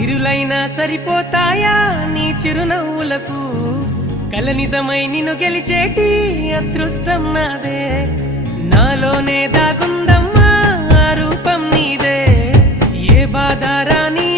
సిరులైనా సరిపోతాయా నీ చిరునవ్వులకు కల నిజమై నిన్ను గెలిచేటి అదృష్టం నాదే నాలోనే దాగుందమ్మా ఆ రూపం నీదే ఏ బాధ రాని